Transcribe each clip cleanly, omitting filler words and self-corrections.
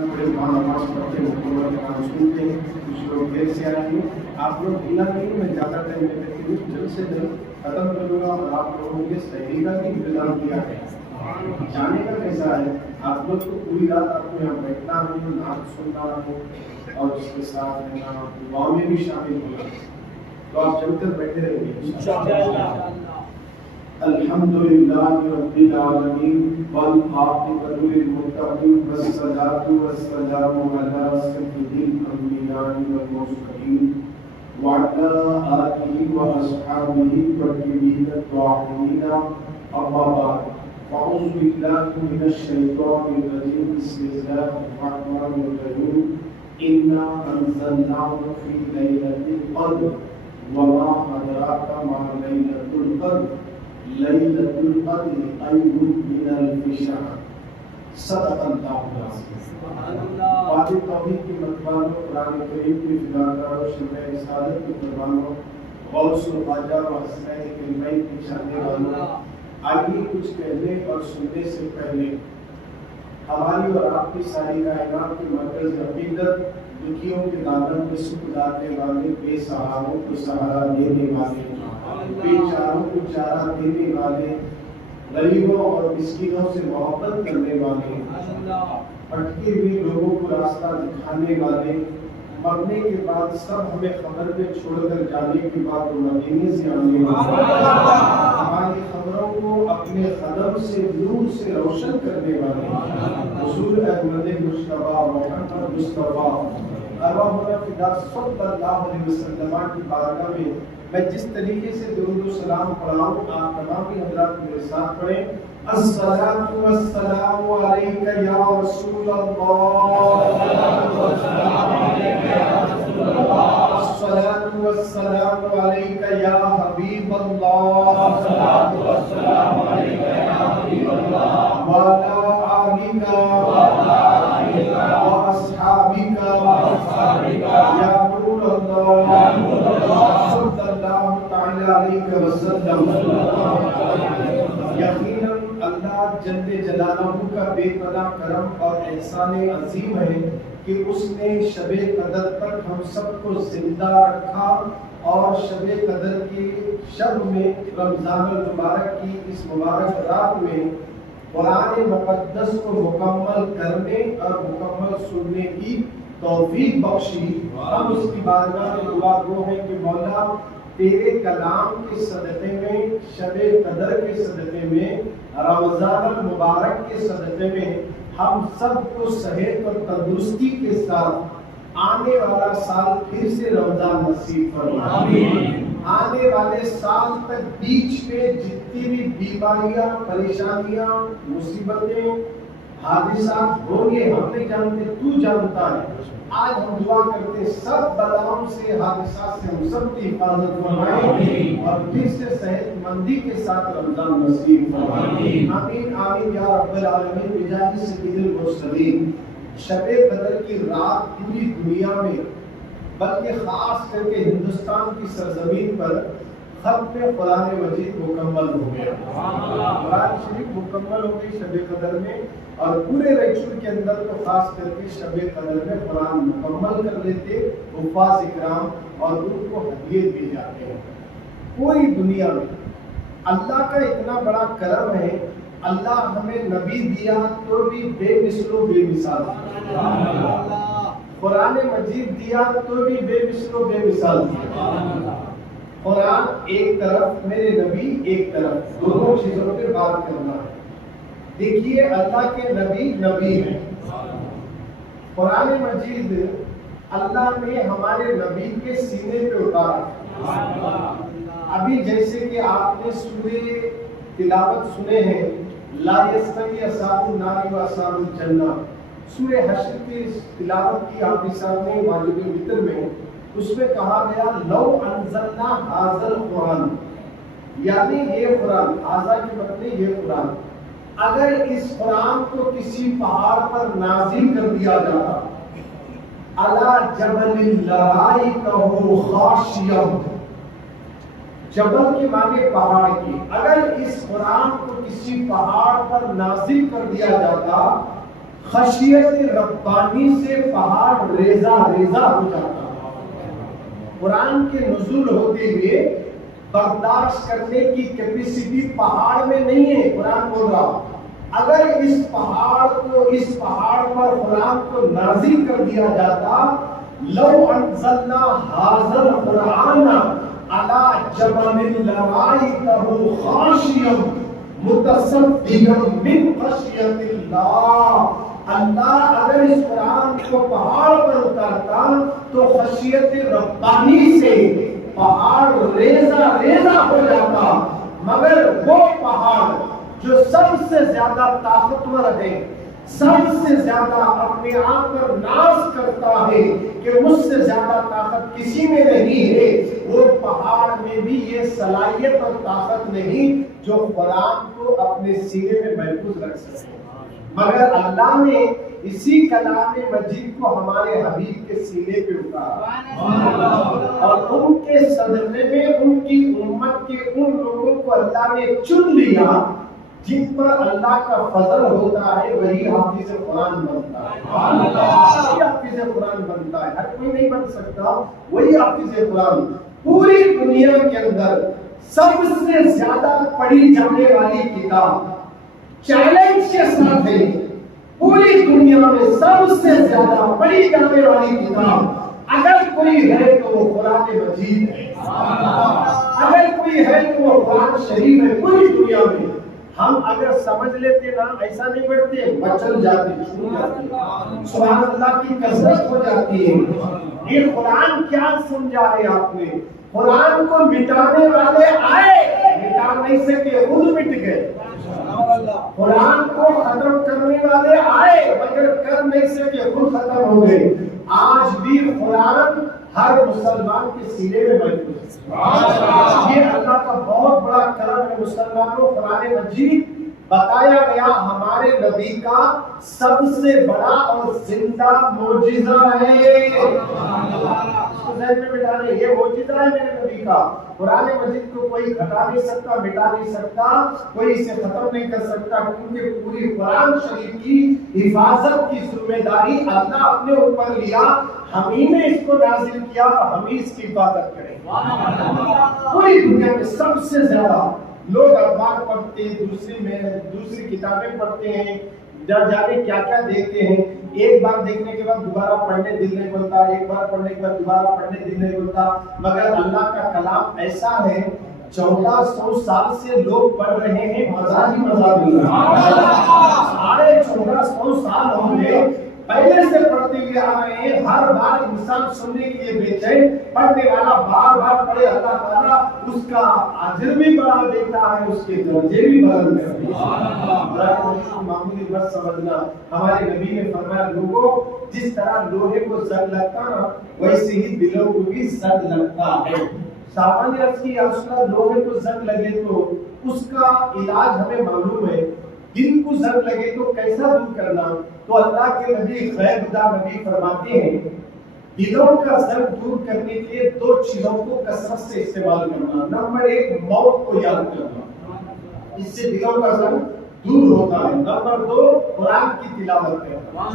بڑے نماز پڑھتے ہیں، قرآن سنتے ہیں، کچھ لوگ دیر سے آئیں گے. آپ لوگ بھیلا نہیں، میں زیادہ ٹائم لینے کے لیے جلد سے جلد ختم کروں گا. اور آپ لوگوں کے سہری کا بھی انتظام کیا ہے. جانے کا کیسا ہے؟ آپ لوگ کو پوری رات آپ کو یہاں بیٹھنا ہو، نعت سننا ہو اور اس کے ساتھ رہنا، دعاؤں میں بھی شامل ہونا، تو آپ جم کر بیٹھے رہیں گے انشاءاللہ. الحمدللہ رب العالمین والعاقبۃ للمتقین والصلاۃ والسلام علی سید الانبیاء والمرسلین وعلی آلہ واصحابہ والتابعین الطاہرین. اما بعد، اعوذ باللہ من الشیطان الرجیم. بسم اللہ الرحمن الرحیم. انا انزلناه فی لیلۃ القدر وما ادراک ما لیلۃ القدر لیلۃ القدر خیر من الف شہر. صدق اللہ العظیم. سبحان اللہ. بات توحید کی متوانوں، قرآن کریم کی فداکاروں، شمع رسالت کی قربانوں، غوث و خواجہ و حسنین کریمین کی چاہنے والوں، آئیے کچھ کہنے اور سننے سے پہلے ہماری اور آپ کی ساری کائنات کے مرکز عقیدت، دکھیوں کے دامن میں سکھ ڈالنے والے، بے سہاروں کو سہارا دینے والے، بے چاروں کو چارہ دینے والے، غریبوں اور مسکینوں سے محبت کرنے والے، بھٹکے ہوئے لوگوں کو راستہ دکھانے والے، مرنے کے بعد سب ہمیں قبر پہ چھوڑ کر جانے کے بعد وہ مدینے سے آنے والے، ہماری قبروں کو اپنے قدم سے نور سے روشن کرنے والے حضور احمد مصطفیٰ محمد مصطفیٰ ارواحنا فدا صلی اللہ علیہ وسلم کی بارگاہ میں جس طریقے سے درود و سلام پڑھاؤں، آپ تمام حضرات میرے ساتھ پڑھیں. الصلاۃ والسلام علیک یا رسول اللہ، الصلاۃ والسلام علیک یا حبیب اللہ، وعلی آلک واصحابک یا نور اللہ صلی اللہ تعالی علیہ وسلم. یقیناً اللہ جل جلالہ کا بے پناہ کرم اور احسان عظیم ہے کہ اس نے شب قدر تک ہم سب کو زندہ رکھا، اور شب قدر کی شب میں رمضان المبارک کی اس مبارک رات میں قرآن مقدس کو مکمل کرنے اور مکمل سننے کی توفیق بخشی. ہم اس کی بارگاہ میں دعا گو ہیں کہ مولا تیرے کلام کے صدقے میں، شب قدر کے صدقے میں، رمضان المبارک کے صدقے میں ہم سب کو صحت اور تندرستی کے ساتھ آنے والا سال پھر سے رمضان نصیب فرما. آنے والے سال تک بیچ میں جتنی بھی بیماریاں، پریشانیاں، مصیبتیں، حادثات ہوں گے ہم نہیں جانتے، تو جانتا ہے. آج ہم دعا کرتے سب بلاؤں سے، حادثات سے ہم سب کی حفاظت فرمائے اور پھر سے صحت مندی کے ساتھ رمضان نصیب فرمائے. آمین آمین یا رب العالمین. بجاہ سید المرسلین، شب قدر کی رات پوری دنیا میں بلکہ خاص کر کے ہندوستان کی سرزمین پر ختم قرآن مجید مکمل ہو گیا. قرآن شریف مکمل ہو گئی شب قدر میں، اور پورے ریچور کے اندر تو خاص کر کے شب قدر میں قرآن مکمل کر لیتے حفاظ اکرام، اور ان کو ہدیے دی جاتے ہیں. پوری دنیا میں اللہ کا اتنا بڑا کرم ہے، اللہ ہمیں نبی دیا تو بھی بے مثل و بے مثال، قرآن مجید دیا تو بھی بے مثل و بے مثال دیا. قرآن ایک طرف، میرے نبی ایک طرف، دونوں چیزوں پہ بات کرنا ہے. دیکھیے اللہ کے نبی نبی ہیں. قرآن مجید اللہ نے ہمارے نبی کے سینے پہ اتارا. ابھی جیسے کہ آپ نے سورہ تلاوت سنے ہیں، لا یستوی اصحاب النار و اصحاب الجنہ، سورہ حشر کی تلاوت کی آپ کے سامنے واجب الوتر میں، اس میں کہا گیا لو انزلنا ھذا القرآن، یعنی یہ قرآن، ھذا کے مطلب یہ قرآن، اگر اس قرآن کو کسی پہاڑ پر نازل کر دیا جاتا، علی جبل لرأیتہ خاشعا، جبل کے معنی پہاڑ کی، اگر اس قرآن کو کسی پہاڑ پر نازل کر دیا جاتا خشیت ربانی سے پہاڑ ریزہ ریزہ ہو جاتا. قرآن کے نزول ہوتے ہوئے برداشت کرنے کی کیپیسٹی پہاڑ میں نہیں ہے. قرآن بول رہا اگر اس پہاڑ پر قرآن کو نازل کر دیا جاتا، لو انزلنا ھذا القرآن علی جبل لرأیتہ خاشعا متصدعا من خشیۃ اللہ. اللہ اگر اس قرآن کو پہاڑ پر اتارتا تو خشیت ربانی سے پہاڑ ریزہ ریزہ ہو جاتا. مگر وہ پہاڑ جو سب سے زیادہ طاقتور ہے، سب سے زیادہ اپنے آپ پر ناز کرتا ہے کہ مجھ سے زیادہ طاقت کسی میں نہیں ہے، وہ پہاڑ میں بھی یہ صلاحیت اور طاقت نہیں جو قرآن کو اپنے سینے میں محفوظ رکھ سکے. مگر اللہ نے اسی کلام مجید کو ہمارے حبیب کے سینے پہ اتارا اور ان کے صدقے میں ان کی امت کے ان لوگوں کو اللہ نے چن لیا جن پر اللہ کا فضل ہوتا ہے، وہی حافظ قرآن بنتا ہے. وہی حافظ قرآن بنتا ہے، ہر کوئی نہیں بن سکتا. وہی حافظ قرآن پوری دنیا کے اندر سب سے زیادہ پڑھی جانے والی کتاب چیلنج کے ساتھ ہے. پوری دنیا میں سب سے زیادہ پڑھی جانے والی کتاب اگر کوئی ہے تو وہ قرآن مجید ہے. اگر کوئی ہے تو وہ قرآن شریف ہے. پوری دنیا میں ہم اگر سمجھ لیتے نا، ایسا نہیں پڑھتے، بچل جاتے، سبحان اللہ کی کثرت ہو جاتی ہے. یہ قرآن کیا سمجھا ہے آپ نے؟ قرآن کو مٹانے والے آئے، مٹا نہیں سکے، خود مٹ گئے. قرآن کو ختم کرنے والے آئے مگر کر نہیں سکے، خود ختم ہو گئے. آج بھی قرآن ہر مسلمان کے سینے میں محفوظ ہے. یہ اللہ کا بہت بڑا کرم ہے. مسلمانوں قرآن مجید بتایا گیا ہمارے نبی کا سب سے بڑا اور زندہ معجزہ ہے. ذہن میں بٹھا لیں، یہ معجزہ ہے میرے نبی کا. قرآن مجید کو کوئی گھٹا نہیں سکتا، مٹا نہیں سکتا، کوئی اسے ختم نہیں کر سکتا، کیونکہ پوری قرآن شریف کی حفاظت کی ذمہ داری اللہ اپنے اوپر لیا. ہم ہی نے اس کو نازل کیا، ہم ہی اس کی حفاظت کریں. پوری دنیا میں سب سے زیادہ لوگ اخبار پڑھتے ہیں، دوسری کتابیں پڑھتے ہیں، جانے کیا کیا دیکھتے ہیں. ایک بار دیکھنے کے بعد دوبارہ پڑھنے دل نہیں کرتا، ایک بار پڑھنے کے بعد دوبارہ پڑھنے دل نہیں کرتا. مگر اللہ کا کلام ایسا ہے 1400 سال سے لوگ پڑھ رہے ہیں، مزہ ہی مزہ مل رہا ہے. 1450 سال ہوں گے پہلے سے پڑھتے ہوئے آ رہے ہیں. ہر بار انسان سننے کے لیے بے چین، پڑھنے والا بار بار پڑھے. اللہ تعالیٰ اس کا اجر بھی بڑھا دیتا ہے، اس کے درجے بھی بلند کر دیتا ہے. معمولی بات سمجھنا، ہمارے نبی نے فرمایا لوگوں جس طرح لوہے کو زنگ لگتا نا، ویسے ہی دلوں کو بھی زنگ لگتا ہے. سامان عرض کی اصلا لوہے کو زنگ لگے تو اس کا علاج ہمیں معلوم ہے. دل کو زنگ لگے تو کیسا دور کرنا؟ تو اللہ کے نبی خیر خدا نبی فرماتے ہیں دلوں کا زنگ دور کرنے کے لیے 2 چیزوں کو کثرت سے استعمال کرنا. نمبر 1 موت کو یاد کرنا، اس سے دلوں کا زنگ دور ہوتا ہے. نمبر 2 قرآن کی تلاوت کرنا.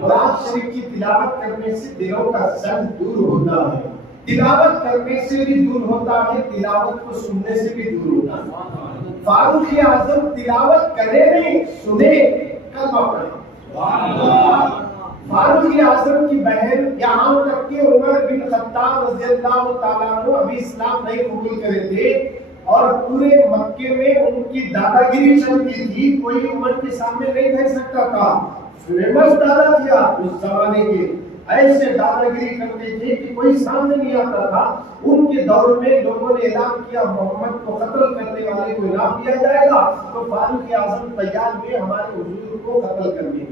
قرآن شریف کی تلاوت کرنے سے دلوں کا زنگ دور ہوتا ہے. تلاوت کرنے سے بھی دور ہوتا ہے، تلاوت کو سننے سے بھی دور ہوتا ہے. فاروق اعظم تلاوت کرے نہیں، سنے، کلمہ پڑھے. فاروق اعظم کی بہن یہاں تک کہ عمر بن خطاب رضی اللہ تعالیٰ عنہ ابھی اسلام نہیں قبول کرے تھے اور پورے مکے میں ان کی دادا گیری چلتی تھی. کوئی عمر کے سامنے نہیں رہ سکتا تھا. فیمس دادا تھا اس زمانے کے، ایسے دادا گیری کرتے تھے کہ کوئی سامنے نہیں آتا تھا. ان کے دور میں لوگوں نے اعلان کیا محمد کو قتل کرنے والے کو انعام دیا جائے گا. تو فاروق اعظم تیار ہوئے ہمارے حضور کو قتل کرنے.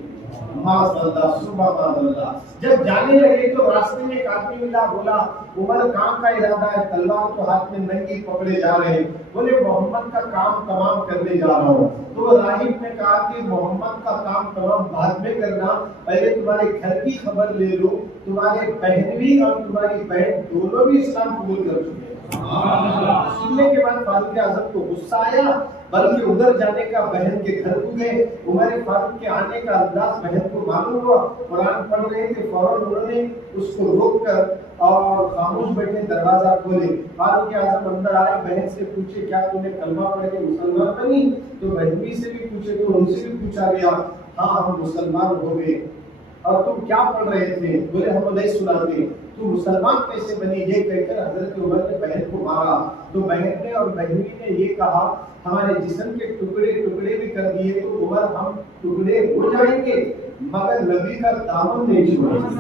ماشاءاللہ سبحان اللہ. جب جانے لگے تو راستے میں ایک آدمی ملا، بولا عمر کام کا ارادہ ہے؟ تلوار تو ہاتھ میں ننگی پکڑے جا رہے ہیں. بولے محمد کا کام تمام کرنے جا رہا ہوں. تو راہب نے کہا کہ محمد کا کام تمام بعد میں کرنا، پہلے تمہارے گھر کی خبر لے لو. تمہارے بہن بھی اور تمہاری بہن دونوں بھی اسلام قبول کر چکے ہیں. سننے کے بعد فاروق اعظم کو غصہ آیا. بلکہ ادھر جانے کا بہن کے گھر کو گئے. عمر فاروق کے آنے کا انداز بہن کو معلوم ہوا. قرآن پڑھ رہے تھے, فوراً انہوں نے اس کو روک کر اور خاموش بیٹھے دروازہ کھولے. فاروق اعظم اندر آئے, بہن سے پوچھے کیا تم نے کلمہ پڑھ کے مسلمان بنی؟ تو بہن سے بھی پوچھے تو ان سے بھی پوچھا گیا, ہاں ہم مسلمان ہو گئے. اور تم کیا پڑھ رہے تھے؟ بولے ہم نہیں سناتے. تو مسلمان کیسے بنی؟ یہ کہہ کر حضرت عمر نے بہن کو مارا. تو بہن نے اور بہنی نے یہ کہا ہمارے جسم کے ٹکڑے ٹکڑے بھی کر دیے تو عمر ہم ٹکڑے ہو جائیں گے مگر نبی کا دامن نہیں چھوڑیں گے.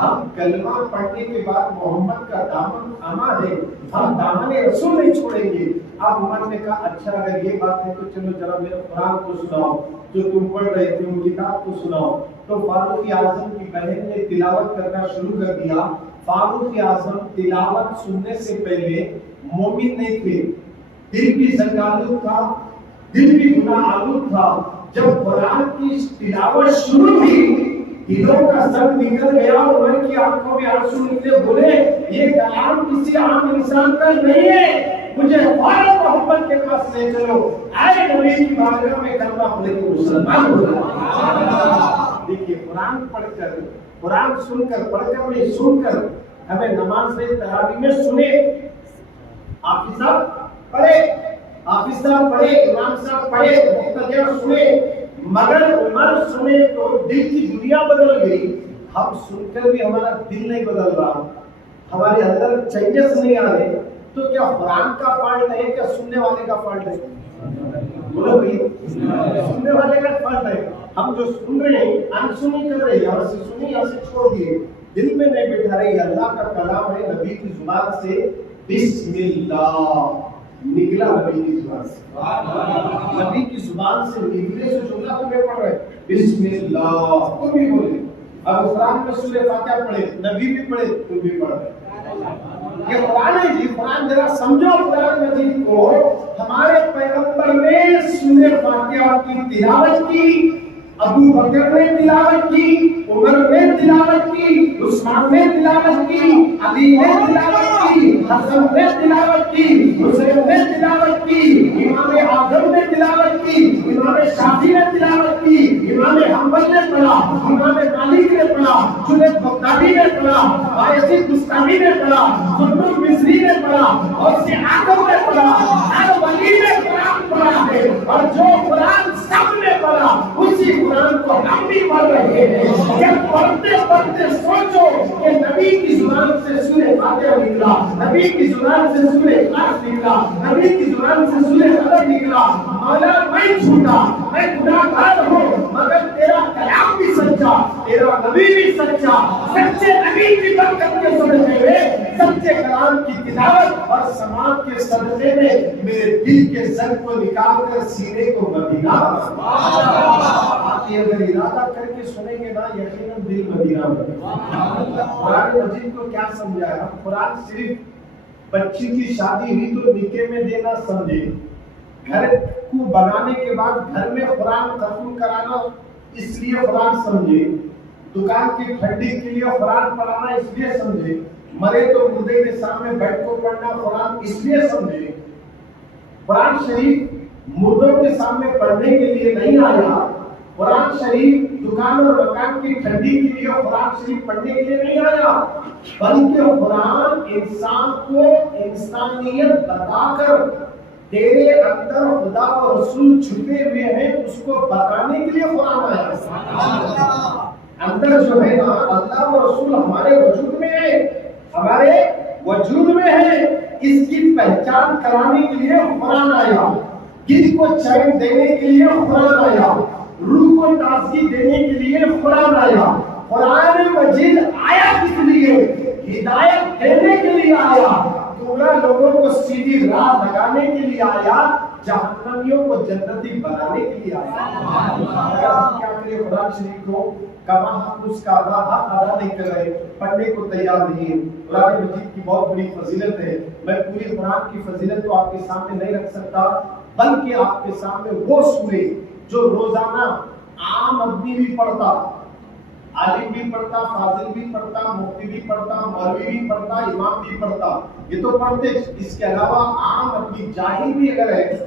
ہم کلمہ پڑھنے کے بعد محمد کا دامن تھاما ہے, ہم دامن رسول نہیں چھوڑیں گے. اب عمر نے کہا اچھا اگر یہ بات ہے تو چلو ذرا میرے قرآن کو سناؤ جو تم پڑھ رہے تھے, ان کتاب کو سناؤ. تو فاروق اعظم کی بہن نے تلاوت کرنا شروع کر دیا. فاروق اعظم تلاوت سننے سے پہلے مومن نہیں تھے, دل بھی زنگالود تھا, دل بھی گناہ آلود تھا. جب قرآن کی تلاوت شروع ہوئی دلوں کا سر نکل گیا اور عمر کی آنکھوں میں آنسو نکلے. بولے یہ کلام کسی عام انسان کا نہیں ہے, مجھے فوراً محمد کے پاس لے چلو. آئے نبی کی بارگاہ میں کلمہ پڑھ کے مسلمان ہو گیا. دیکھیے قرآن پڑھ کر, قرآن سن کر, پڑھ کر نہیں سن کر ہمیں نماز تراویح میں سنے, حافظ صاحب پڑھے, حافظ صاحب پڑھے, امام صاحب پڑھے, مقتدیہ سنے, مگر عمر سنے تو دل کی دنیا بدل گئی. ہم سن کر بھی ہمارا دل نہیں بدل رہا, ہمارے اندر چینجز نہیں آ رہے. تو کیا قرآن کا فالٹ ہے کیا سننے والے کا فالٹ ہے؟ بولو بھائی, سننے والے کا فالٹ ہے. ہم جو سن رہے ہیں انسنی کر رہے ہیں, یہاں سے سنی یہاں سے چھوڑ دیے, دل میں نہیں بٹھا رہے. اللہ کا کلام ہے, نبی کی زبان سے بسم اللہ نکلا, نبی کی زبان سے, نبی کی زبان سے نکلے سے جملہ تمہیں پڑھ رہے بسم اللہ, تم بھی بولے. اب قرآن میں سورہ فاتحہ پڑھے, نبی بھی پڑھے, تم بھی پڑھ رہے. یہ قرآن ہے جی, قرآن ذرا سمجھو قرآن مجید کو. ہمارے پیغمبر نے سورہ فاتحہ کی تلاوت کی, ابو بکر نے تلاوت کی, عمر نے تلاوت کی, عثمان نے تلاوت کی, علی نے تلاوت کی, حسن نے تلاوت کی, حسین نے تلاوت کی, امام اعظم نے تلاوت کی, امام شافعی نے تلاوت کی, امام حنبل نے پڑھا, امام مالک نے پڑھا, جنید بغدادی نے پڑھا, بایزید بستامی نے پڑھا, سلطان مصری نے پڑھا, اور سے آدم نے پڑھا. ہر ولی نے قرآن پڑھا ہے, اور جو قرآن سب نے پڑھا اسی قرآن کو ہم بھی پڑھ رہے ہیں. جب پڑھتے پڑھتے سوچو کہ نبی کی زبان سے سورہ فاتحہ نکلا, نبی کی زبان سے سورہ اخلاص نکلا, نبی کی زبان سے سورہ قدر نکلا. مولا میں جھوٹا, میں گناہگار ہوں, مگر تیرا کلام بھی سچا, تیرا نبی بھی سچا. سچے نبی کی برکت کے صدقے میں, سچے کلام کی تلاوت اور سماعت کے صدقے میں میرے دل کے زنگ کو نکال کر سینے کو مدینہ بنا. آپ یہ اگر ارادہ کر کے سنیں گے نا, یقیناً دل مدینہ بنے. قرآن مجید کو کیا سمجھایا؟ قرآن صرف بچی کی شادی ہوئی تو نکاح میں دینا سمجھے, گھر کو بنانے کے بعد گھر میں قرآن ختم کرانا اس لیے قرآن سمجھے, دکان کی ٹھنڈی کے لیے قرآن پڑھانا اس لیے سمجھے, مرے تو مردے کے سامنے بیٹھ کو پڑھنا قرآن اس لیے سمجھے. قرآن شریف مردوں کے سامنے پڑھنے کے لیے نہیں آیا, قرآن شریف دکان اور مکان کی ٹھنڈی کے لیے قرآن شریف پڑھنے کے لیے نہیں آیا, بلکہ قرآن انسان کو انسانیت بتا کر تیرے اندر خدا و رسول چھپے ہوئے ہیں اس کو بتانے کے لیے قرآن آیا. اندر جو ہے نا اللہ و رسول ہمارے وجود میں ہے, ہمارے وجود میں ہے, اس کی پہچان کرانے کے لیے قرآن آیا, دل کو چین دینے کے لیے قرآن آیا, روح کو تازگی دینے کے لیے قرآن آیا. قرآن مجید آیا کس لیے؟ ہدایت دینے کے لیے آیا, گمراہ لوگوں کو سیدھی راہ لگانے کے لیے آیا, جہنمیوں کو جنتی بنانے کے لیے آیا. کیا کرے قرآن شریف کو کما ہم اس کا حق ادا نہیں کر رہے, پڑھنے کو تیار نہیں ہے. قرآن مجید کی بہت بڑی فضیلت ہے, میں پوری قرآن کی فضیلت کو آپ کے سامنے نہیں رکھ سکتا, بلکہ آپ کے سامنے وہ سورے جو روزانہ عام آدمی بھی پڑھتا, عالم بھی پڑھتا, فاضل بھی پڑھتا, مفتی بھی پڑھتا, مولوی بھی پڑھتا, امام بھی پڑھتا, یہ تو پڑھتے. اس کے علاوہ عام آدمی جاہل بھی اگر ہے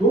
2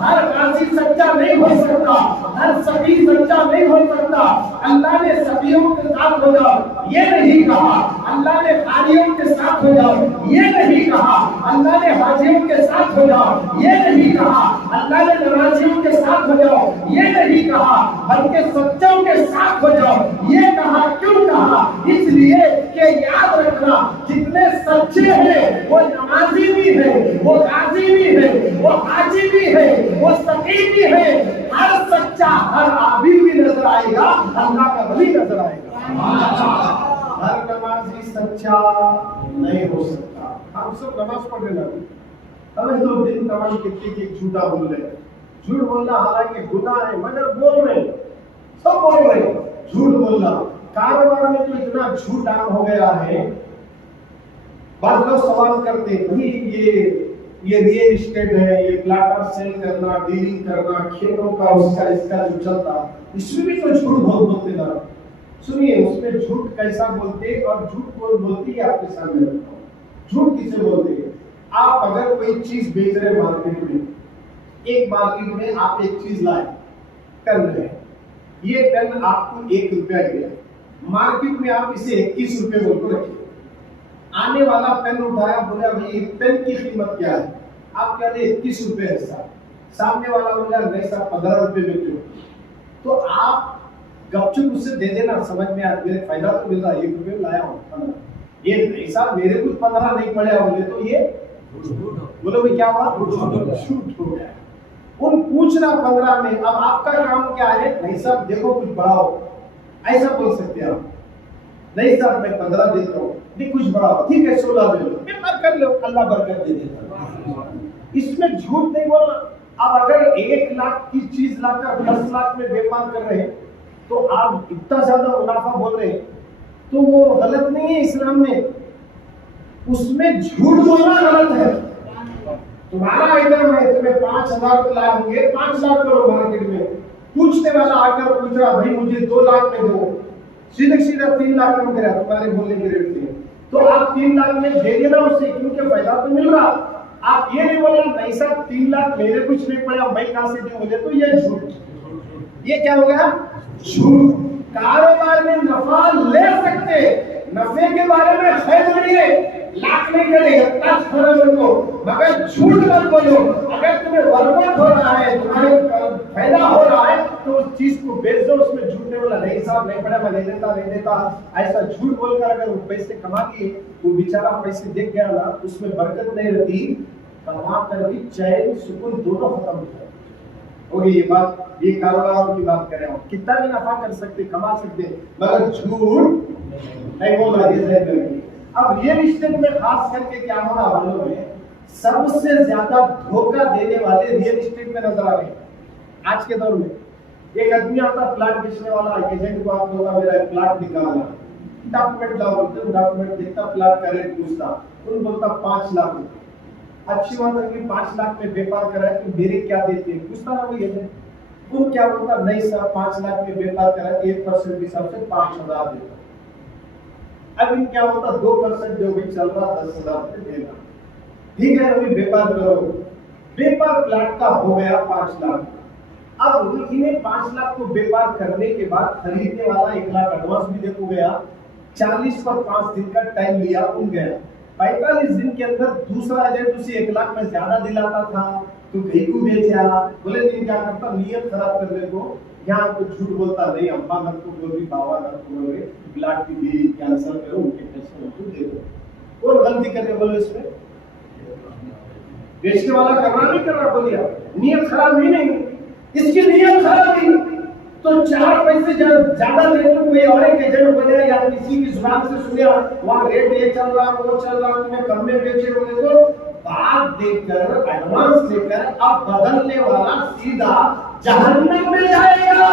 ہر غازی سچا نہیں ہو سکتا، ہر سخی سچا نہیں ہو سکتا۔ اللہ نے سخیوں کے ساتھ ہو جاؤ یہ نہیں کہا، اللہ نے حاجیوں کے ساتھ ہو جاؤ یہ نہیں کہا، اللہ نے حاجیوں کے ساتھ ہو جاؤ یہ نہیں کہا، اللہ نے نمازیوں کے ساتھ ہو جاؤ یہ نہیں کہا، بلکہ سچوں کے ساتھ ہو جاؤ یہ کہا۔ کیوں کہا؟ اس لیے کہ یاد رکھنا جتنے سچے ہیں وہ نمازی بھی ہے، وہ غازی بھی ہے، وہ حاجی بھی ہے، وہ سقی بھی ہے۔ ہر سچا ہر عابد بھی نظر آئے گا، اللہ کا ولی نظر آئے گا۔ ہر نمازی سچا نہیں ہو سکتا۔ ہم سب نماز پڑھنے لگے، ہمیں تو دن تمام کتنے کی جھوٹا بول رہے ہیں۔ جھوٹ بولنا حالانکہ گناہ ہے مگر بول رہے ہیں، سب بول رہے ہیں جھوٹ بولنا۔ کاروبار میں تو اتنا جھوٹ عام ہو گیا ہے، بعض لوگ سوال کرتے ہیں بھائی یہ ریئل اسٹیٹ ہے، یہ پلاٹ سیل کرنا، ڈیلنگ کرنا، کھیتوں کا اس کا جو چلتا، اس میں بھی تو جھوٹ بہت بولتے نا۔ سنیے اس میں جھوٹ کیسا بولتے اور جھوٹ کون بولتی ہے آپ کے سامنے رکھتا ہوں۔ جھوٹ کسے بولتے ہیں؟ آپ اگر کوئی چیز بیچ رہے مارکیٹ میں، ایک مارکیٹ میں آپ ایک چیز لائے، پین ہے، یہ پین آپ کو 1 روپیہ گیا، مارکیٹ میں آپ اسے 21 روپے بول کر رکھیے۔ آنے والا پین اٹھایا، بولا بھائی پین کی قیمت کیا ہے؟ آپ کہہ رہے 21 روپے ہے صاحب۔ سامنے والا بولا نہیں صاحب 15 روپے بیچو، تو آپ گپ چپ اسے دے دینا، سمجھ میں آ میرے فائدہ تو مل رہا ہے، 1 روپے لایا ہوں 15، یہ نہیں صاحب میرے کچھ 15 نہیں پڑے بولے تو یہ بولو بھائی کیا ہوا؟ جھوٹ ہو گیا۔ ان پوچھنا 15 میں، اب آپ کا کام کیا ہے؟ نہیں صاحب دیکھو کچھ بڑھاؤ، ایسا بول سکتے ہیں آپ۔ نہیں صاحب میں 15 دیتا ہوں، نہیں کچھ بڑھاؤ، ٹھیک ہے 16 دے لو، پیپر کر لو، اللہ برکت دے دیتا۔ اس میں جھوٹ نہیں بولنا۔ اب اگر 1 لاکھ کی چیز لا کر 10 لاکھ میں بیپار کر رہے ہیں تو آپ اتنا زیادہ منافع بول رہے ہیں تو وہ غلط نہیں ہے اسلام میں، اس میں جھوٹ بولنا غلط ہے۔ تمہارا آئٹم ہے، تمہیں 5000 کو لائے ہوں گے، 5 لاکھ کرو مارکیٹ میں، پوچھنے والا آ کر پوچھ رہا بھائی مجھے 2 لاکھ میں دو، سیدھا 3 لاکھ کم کرا تمہارے بولنے کے ریٹ سے، تو آپ 3 لاکھ میں دے دینا اسے، کیونکہ فائدہ تو مل رہا۔ آپ یہ نہیں بولنا نہیں صاحب 3 لاکھ میرے کچھ نہیں پڑا، میں کہاں سے دوں مجھے، تو یہ جھوٹ۔ یہ کیا ہو گیا؟ جھوٹ۔ کاروبار میں نفع لے سکتے، نفع کے بارے میں خیر نہیں ہے، لاکھ نہیں کرے گا، 10 کروڑ کو، مگر جھوٹ مت بولو۔ اگر تمہیں برکت ہو رہا ہے، تمہارے فائدہ ہو رہا ہے تو اس چیز کو بیچ دو، اس میں جھوٹ نہیں بولا نہیں صاحب نہیں پڑا میں نہیں دیتا، ایسا جھوٹ بول کر اگر وہ پیسے کما کے وہ بیچارہ پیسے دیکھ گیا نا، اس میں برکت نہیں رہتی، کما کر بھی چین سکون دونوں ختم ہو جائے۔ ہوگی یہ بات، یہ کاروبار کی بات کر رہا ہوں، کتنا بھی نفع کر سکتے، کما سکتے، مگر جھوٹ نہیں بول رہا۔ اب ریئل اسٹیٹ میں خاص کر کے کیا ہو رہا والوں میں سب سے زیادہ دھوکہ دینے والے ریئل اسٹیٹ میں نظر آ رہے ہیں آج کے دور میں۔ ایک آدمی آتا پلاٹ بیچنے والا، ایجنٹ کو آپ بولتا میرا پلاٹ نکالنا، ڈاکومنٹ لاؤ، بولتے ڈاکومنٹ دیکھتا، پلاٹ کا ریٹ پوچھتا، ان بولتا 5 لاکھ روپے۔ اچھی بات ہے کہ 5 لاکھ میں بیپار کرا ہے تو میرے کیا دیتے ہیں پوچھتا نا وہ ایجنٹ، ان کیا بولتا نہیں صاحب 5 لاکھ میں بیپار کرا ہے 1% حساب سے 5000 دیتا۔ اب ان کیا ہوتا 2% جو بھی چل رہا 10,000 روپے دینا، ٹھیک ہے ابھی بیپار کرو، بیپار پلاٹ کا ہو گیا 5 لاکھ۔ اب انہیں 5 لاکھ کو بیپار کرنے کے بعد خریدنے والا 1 لاکھ ایڈوانس بھی دیکھو گیا، 40 پر 5 دن کا ٹائم لیا، ان گیا 45 دن کے اندر دوسرا ایجنٹ اسے 1 لاکھ میں زیادہ دلاتا تھا تو گئی کو بیچا، بولے دن کیا کرتا نیت خراب کرنے کو، یہاں کو جھوٹ بولتا نہیں، اماں گھر کو بول رہی، بابا گھر کو بول رہے، پلاٹ کی ڈیل کینسل کرو، ان کے پیسے ان کو دے دو۔ اور غلطی کرنے بولے اس میں بیچنے والا کرنا نہیں کر رہا، بولیا نیت خراب ہی نہیں، اس کی نیت خراب ہی تو 4 پیسے زیادہ دے تو کوئی اور ایک ایجنٹ بنے یا کسی کی زبان سے سنے وہاں ریٹ یہ چل رہا وہ چل رہا، تمہیں کم میں بیچے بولے تو بات دے کر ایڈوانس دے کر اب بدلنے والا سیدھا جہنم میں جائے گا۔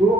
2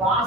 5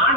8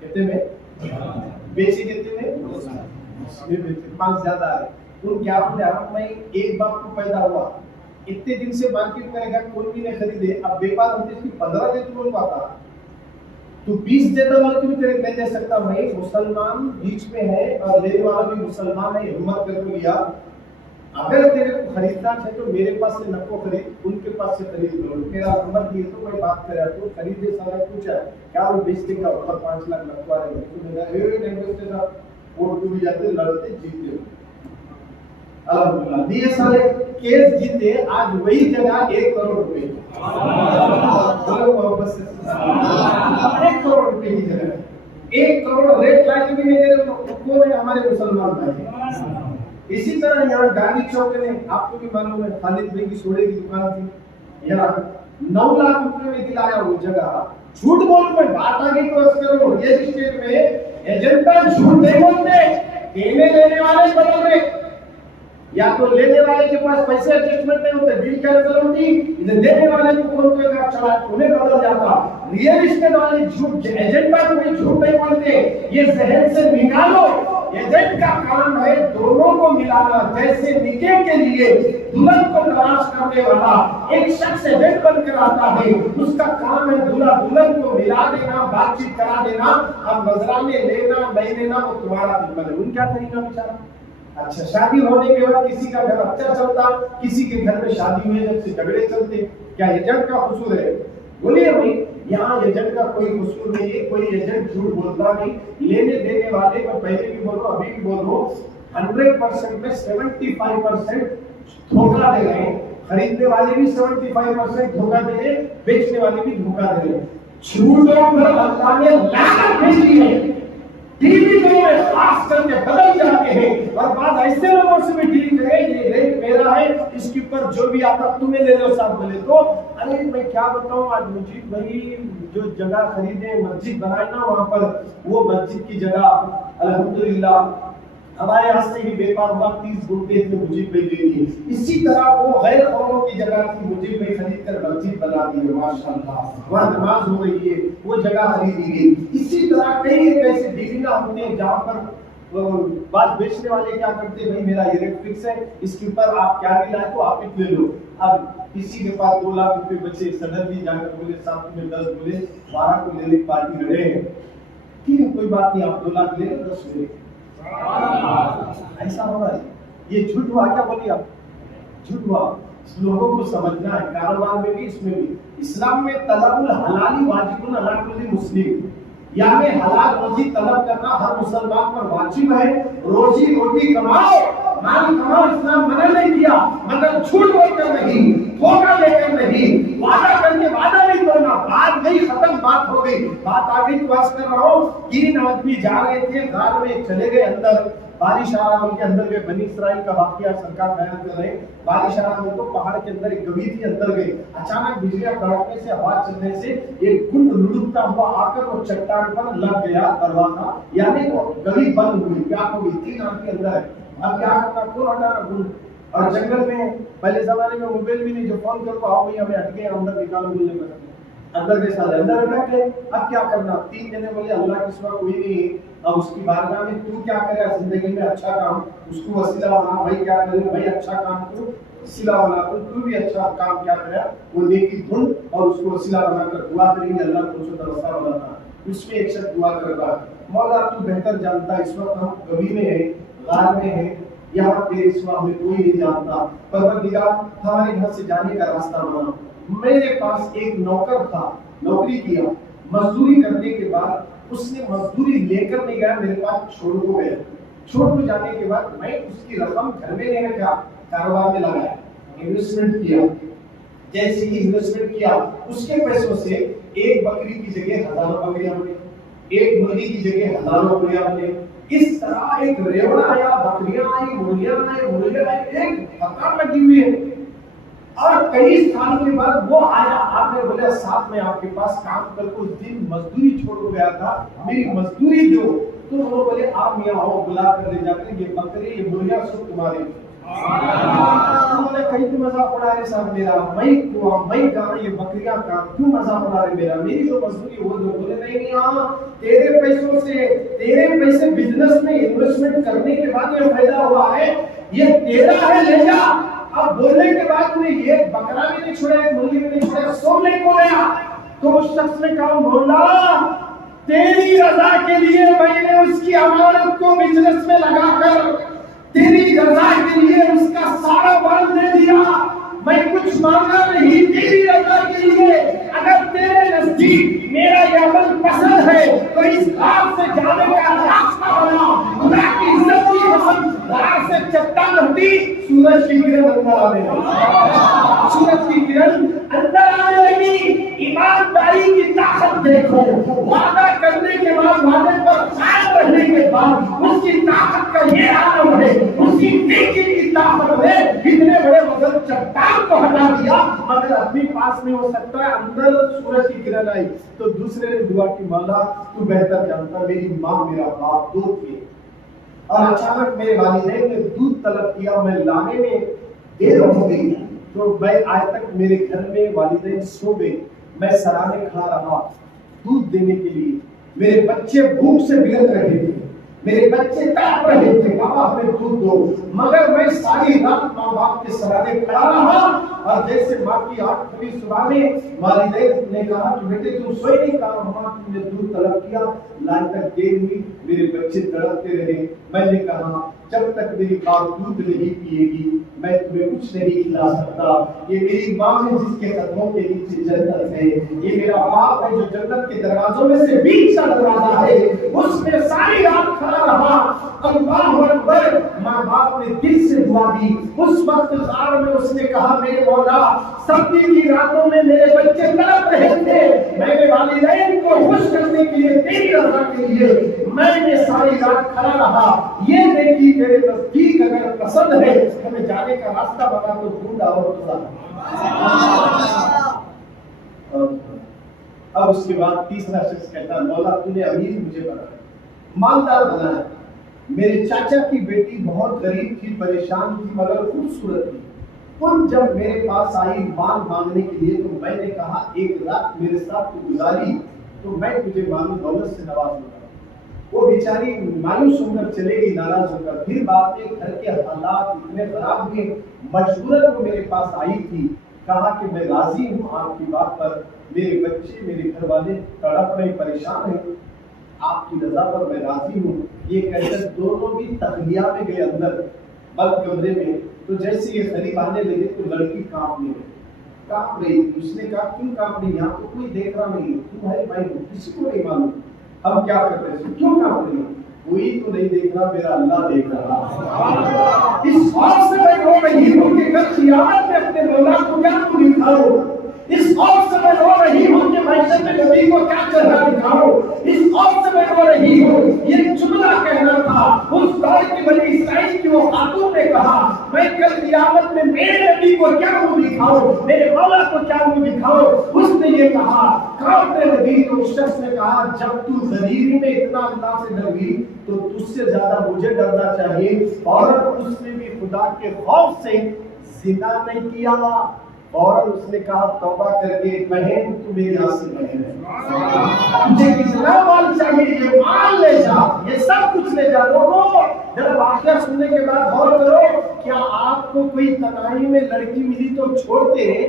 کتنے میں بیچے کتنے میں 5 زیادہ ہے. ان کیا بولے عرب میں ایک باپ کو پیدا ہوا, اتنے دن سے مارکیٹ میں گیا, کوئی بھی نہیں خریدے. اب بیپار ہوتے اس کی 15 دے تو بول پاتا, تو 20 دیتا والا تو بھی تیرے نہیں دے سکتا. بھائی مسلمان بیچ میں ہے اور لینے والا بھی مسلمان ہے, ہمت کر کے لیا. اگر تیرے کو خریدنا ہے تو میرے پاس سے نہ کو خرید, ان کے پاس سے خرید لو. میرا نمبر دیے تو کوئی بات کرے تو خریدے سارا کچھ ہے کیا وہ بیچتے کا اوپر 5 لاکھ لگوا رہے ہیں تو میرا انویسٹر کا ووٹ بھی جاتے لڑتے جیتتے. الحمدللہ یہ سارے کیس جیتے. آج وہی جگہ 1 کروڑ روپے 1 کروڑ روپے کی جگہ 1 کروڑ ریٹ لائٹ بھی نہیں دے رہے کو نہیں ہمارے مسلمان بھائی. اسی طرح یہاں گاندھی چوک میں آپ کو بھی معلوم ہے خالد بھائی کی سوڑے کی دکان تھی, یہاں 9 لاکھ روپے میں دلایا وہ جگہ. جھوٹ بول کوئی بات آ گئی تو اس کرو. یہ اسٹیٹ میں ایجنٹا جھوٹ نہیں بولتے, دینے لینے والے بدل رہے. یا تو لینے والے کے پاس پیسے ایڈجسٹمنٹ نہیں ہوتے, ڈیل کینسل ہوتی, ادھر دینے والے کو بولتے ہیں چلا انہیں بدل جاتا. ریئل اسٹیٹ والے جھوٹ ایجنٹا کو بھی جھوٹ نہیں بولتے. یہ ذہن سے نکالو, ایجنٹ کا کام ہے دونوں کو ملانا. جیسے نکاح کے لیے دلہن کو تلاش کرنے والا ایک شخص ایجنٹ بن کر آتا ہے, اس کا کام ہے دلہا دلہن کو ملا دینا, بات چیت کرا دینا. اب نذرانے لینا نہیں لینا وہ تمہارا ذمہ ہے. ان کیا طریقہ بیچارہ. اچھا شادی ہونے کے بعد کسی کا گھر اچھا چلتا, کسی کے گھر میں شادی ہوئے جب سے جھگڑے چلتے. کیا ایجنٹ کا قصور ہے؟ بولیے بھائی یہاں ایجنٹ کا کوئی قصور نہیں ہے. کوئی ایجنٹ جھوٹ بولتا نہیں. لینے دینے والے میں پہلے بھی بول رہا ہوں ابھی بھی بول رہا ہوں 100% میں 75% دھوکہ دے رہے ہیں. خریدنے والے بھی 75% دھوکہ دے رہے ہیں, بیچنے والے بھی دھوکہ دے رہے ہیں. جھوٹوں پر اللہ نے لعنت بھیجی ہے. ٹی وی میں خاص کر کے بدل جاتے ہیں اور بعض ایسے لوگوں سے بھی ڈیل کرے یہ ریٹ میرا ہے, اس کے اوپر جو بھی آتا تمہیں لے لو صاحب. بولے تو ارے میں کیا بتاؤں, آج مجید بھائی جو جگہ خریدے مسجد بنائے نا وہاں پر, وہ مسجد کی جگہ الحمدللہ ہمارے یہاں سے بھی بیپار ہوا 30 گھنٹے میں مجید بھائی دے دیے. اسی طرح وہ غیر قوموں کی جگہ تھی, مجید بھائی خرید کر مسجد بنا دی ہے ماشاءاللہ, وہاں نماز ہو رہی ہے, وہ جگہ خریدی گئی. اسی طرح کئی ایک ایسے ڈیلنگ ہوتے ہیں جہاں پر بات بیچنے والے کیا کرتے ہیں, بھائی میرا یہ ریٹ فکس ہے, اس کے اوپر آپ کیا بھی لائے تو آپ ہی لے لو. اب کسی کے پاس 2 لاکھ روپے بچے, صدر بھی جا کر بولے 7 میں 10 بولے 12 کو لینے کی پارٹی لڑے ہیں. ٹھیک ہے کوئی بات نہیں, آپ 2 لاکھ لے لو 10 لے. ایسا ہو رہا ہے. یہ جھوٹ ہوا کیا بولیے آپ, جھوٹ ہوا. لوگوں کو سمجھنا ہے کاروبار میں بھی اس میں بھی. اسلام میں طلب الحلال واجب علی کل مسلم, یعنی حلال روزی طلب کرنا ہر مسلمان پر واجب ہے. روزی روٹی کماؤ, مال کماؤ, اسلام منع نہیں کیا, مگر جھوٹ بول کر نہیں, دھوکہ دے کر نہیں, وعدہ کر کے وعدہ نہیں کرنا. بات نہیں ختم, بات ہو گئی. بات آگے تو عرض کر رہا ہوں 3 آدمی جا رہے تھے غار میں, چلے گئے اندر. بارش آ رہا ان کے اندر گئے. بنی اسرائیل کا واقعہ سرکار بیان کر رہے ہیں. بارش آ رہا ان کو, پہاڑ کے اندر ایک گوی تھی, اندر گئے. اچانک بجلیاں کڑکنے سے, آواز چلنے سے ایک گنڈ لڑکتا ہوا آ کر وہ چٹان پر لگ گیا دروازہ, یعنی وہ گوی بند ہوئی. کیا ہو گئی, 3 آدمی اندر ہے. اب کیا کرنا, کون ہٹانا گنڈ. اور جنگل میں پہلے زمانے میں موبائل بھی نہیں, جو فون کرو آؤ بھائی ہمیں ہٹ گئے, اندر نکالو بولنے میں اندر کے ساتھ اندر بیٹھے. اب کیا کرنا, 3 جنے بولے اللہ کے سوا کوئی نہیں ہے. اب اس کی بارگاہ میں تو کیا کرے زندگی میں اچھا کام, اس کو وسیلہ بنا. بھائی کیا کرے, بھائی اچھا کام تو وسیلہ بنا, تو بھی اچھا کام کیا کرے, وہ نیکی ڈھونڈ اور اس کو وسیلہ بنا کر دعا کریں گے اللہ کو رسا بنانا. اس میں ایک شخص دعا کرتا, مولا تو بہتر جانتا, اس وقت ہم گوی میں ہیں, غار میں ہیں, یہاں تیرے سوا ہمیں کوئی نہیں جانتا. پروردگار ہمارے گھر سے جانے کا راستہ بنا. میرے پاس ایک نوکر تھا, نوکری کیا, مزدوری کرنے کے بعد اس نے مزدوری لے کر نہیں گیا, میرے پاس چھوڑ کو گیا. چھوڑ کو جانے کے بعد میں اس کی رقم گھر میں نہیں رکھا, کاروبار میں لگایا, انویسٹمنٹ کیا. جیسے ہی انویسٹمنٹ کیا اس کے پیسوں سے ایک بکری کی جگہ ہزاروں بکریاں بنے, ایک مرغی کی جگہ ہزاروں بکریاں بنے. اس طرح ایک ریوڑا آیا, بکریاں آئی, مرغیاں آئی, مرغے آئے, ایک قطار لگی ہوئی ہے. اور کئی سال کے بعد وہ آیا, آپ نے بولا صاحب میں آپ کے پاس کام کر کے اس دن مزدوری چھوڑ کو گیا تھا, میری مزدوری دو. تو وہ بولے آپ یہاں آؤ, بلا کر لے جاتے, یہ بکرے یہ مرغیاں سب تمہارے. انہوں نے کہیں تو مذاق اڑا رہے صاحب میرا، میں کہاں یہ بکریاں کہاں، کیوں مذاق اڑا رہے میرا، میری جو مزدوری وہ دو. بولے نہیں ہاں تیرے پیسوں سے، تیرے پیسے بزنس میں انویسٹمنٹ کرنے کے بعد یہ فائدہ ہوا ہے، یہ تیرا ہے لے جا. اب بولنے کے بعد نے یہ بکرا بھی نہیں چھوڑا، مرغی بھی نہیں چھوڑا، سونے کو گیا. تو اس شخص نے کہا مولا تیری رضا کے لیے میں نے اس کی امانت کو بزنس میں لگا کر تیری رضا کے لیے اس کا سارا مال دے دیا، میں کچھ مانگا نہیں، تیری رضا کے لیے. اگر تیرے نزدیک میرا یہ عمل پسند ہے تو اس رات سے جانے کا راستہ بنا. خدا کی عزت کی قسم رات سے چٹان ہٹی، سورج کی کرن اندر آنے لگی، سورج کی کرن اندر آنے لگی. ایمانداری کی طاقت دیکھو، وعدہ کرنے کے بعد وعدے پر قائم رہنے کے بعد اس کی طاقت کا یہ عالم ہے. اسی نیکی کی طاقت نے اتنے بڑے وزن چٹان کو ہٹا دیا، مگر اپنی پاس نہیں ہو سکتا ہے. اندر سورج کی کرن آئی تو دوسرے نے دعا کی مولا تو بہتر جانتا، میری ماں میرا باپ دو تھے اور اچانک میرے والدین نے دودھ طلب کیا، میں لانے میں دیر ہو گئی تو میں آج تک میرے گھر میں والدین سو گئے، میں سرانے کھڑا رہا دودھ دینے کے لیے. میرے بچے بھوک سے بلک رہے تھے، میرے بچے تڑپ رہے تھے، بابا ہمیں دودھ دو. مگر میں ساری رات ماں باپ کے سرانے کھڑا رہا اور جیسے ماں کی آنکھ کھلی صبح میں والدین نے کہا کہ بیٹے تم سوئے نہیں، کہا ماں تم نے دودھ طلب کیا، لائن تک دیر ہوئی، میرے بچے تڑپتے رہے. میں نے کہا جب تک میری ماں دودھ نہیں پیے گی میں تمہیں کچھ نہیں کھلا سکتا. یہ میری ماں ہے جس کے قدموں کے نیچے جنت ہے، یہ میرا باپ ہے جو جنت کے دروازوں میں سے بیچ کا دروازہ ہے. اس میں ساری رات کھڑا رہا. اللہ اکبر. ماں باپ نے دل سے دعا دی. اس وقت غار میں اس نے کہا میرے مولا سردی کی راتوں میں میرے بچے تڑپ رہے تھے، میں نے والدین کو خوش کرنے کے لیے تیری رضا کے لیے میں نے ساری رات کھڑا رہا. یہ نیکی تیرے نزدیک اگر پسند ہے ہمیں جانے کا راستہ بنا تو ڈھونڈا اور اب اس کے بعد تیسرا شخص کہتا ہے مولا تو نے امیر مجھے بنایا، مالدار بنایا. میرے چاچا کی بیٹی بہت غریب تھی، پریشان تھی مگر خوبصورت تھی. ان جب میرے پاس آئی مال مانگنے کے لیے تو میں نے کہا ایک رات میرے ساتھ تو گزاری تو میں تجھے مال و دولت سے نوازوں گا. وہ بیچاری مایوس ہو کر چلے گئی، ناراض ہو کر. پھر بعد میں گھر کے حالات اتنے خراب ہوئے، مجبوراً وہ میرے پاس آئی تھی. کہا کہ میں راضی ہوں آپ کی بات پر، میرے بچے میرے گھر والے تڑپ رہے پریشان ہیں، آپ کی رضا پر میں راضی ہوں. یہ کہہ کر دونوں بھی تخلیہ میں گئے اندر بند کمرے میں. تو جیسے یہ قریب آنے لگے تو لڑکی کانپ رہی تھی. اس نے کہا کیوں کانپ رہی؟ یہاں تو کوئی دیکھ رہا نہیں، تمہارے بھائی ہو، کسی کو نہیں معلوم، ہم کیا کرتے ہیں، کیوں کانپ رہی ہو؟ کوئی تو نہیں دیکھ رہا، میرا اللہ دیکھ رہا. اس خوف سے میں رو رہی ہوں کہ کل قیامت میں اپنے مولا کو کیا تو دکھاؤ. اس خوف سے میں رو رہی ہوں کہ محشر میں نبی کو کیا چہرہ دکھاؤ. اس خوف سے میں رو رہی ہوں. یہ جملہ کہنا تھا اس دور کی بنی اسرائیل کی وہ خاتون نے کہا میں کل قیامت میں میرے نبی کو کیا منہ دکھاؤ، میرے مولا کو کیا منہ دکھاؤ. اس نے یہ کہا کافر نبی. تو اس شخص نے کہا جب تو غریبی میں اتنا اللہ سے ڈر گئی تو تجھ سے زیادہ مجھے ڈرنا چاہیے. اور اس نے بھی خدا کے خوف سے زنا نہیں کیا. اور اس نے کہا توبہ کر کے بہن تو میری آسی بہن ہے، مجھے کتنا مال چاہیے یہ مال لے جا، یہ سب کچھ لے جا. لوگوں ذرا واقعہ سننے کے بعد غور کرو، کیا آپ کو کوئی تنہائی میں لڑکی ملی تو چھوڑتے ہیں؟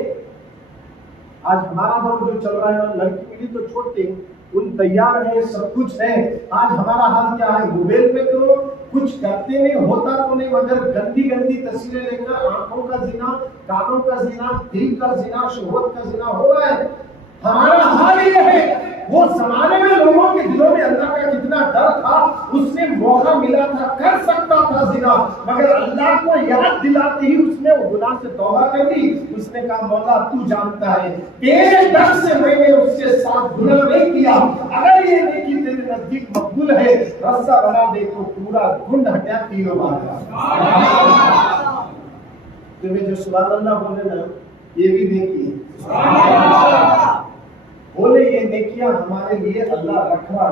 آج ہمارا دور جو چل رہا ہے لڑکی ملی تو چھوڑتے ہیں، ان تیار ہیں سب کچھ ہے. آج ہمارا حال کیا ہے؟ موبائل پہ تو کچھ کرتے نہیں، ہوتا تو نہیں مگر گندی گندی تصویریں لے کر آنکھوں کا زنا، کانوں کا زنا، دل کا زنا، شہوت کا زنا ہو رہا ہے. ہمارا حال یہ ہے. وہ زمانے میں لوگوں کے دلوں میں اللہ کا کتنا ڈر تھا، اس نے موقع ملا تھا کر سکتا تھا زنا، مگر اللہ کو یاد دلاتے ہی اس نے وہ گناہ سے توبہ کر دی. اس نے کہا مولا تو جانتا ہے تیرے ڈر سے میں نے اس کے ساتھ گناہ نہیں کیا. اگر یہ نیکی تیرے نزدیک مقبول ہے رسہ بنا دے تو پورا گنڈ ہٹیا تینوں مارا. تمہیں جو سبحان اللہ بولے نا یہ بھی نیکی ہے. بولے یہ نیکیاں ہمارے لیے اللہ رکھ رہا.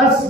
10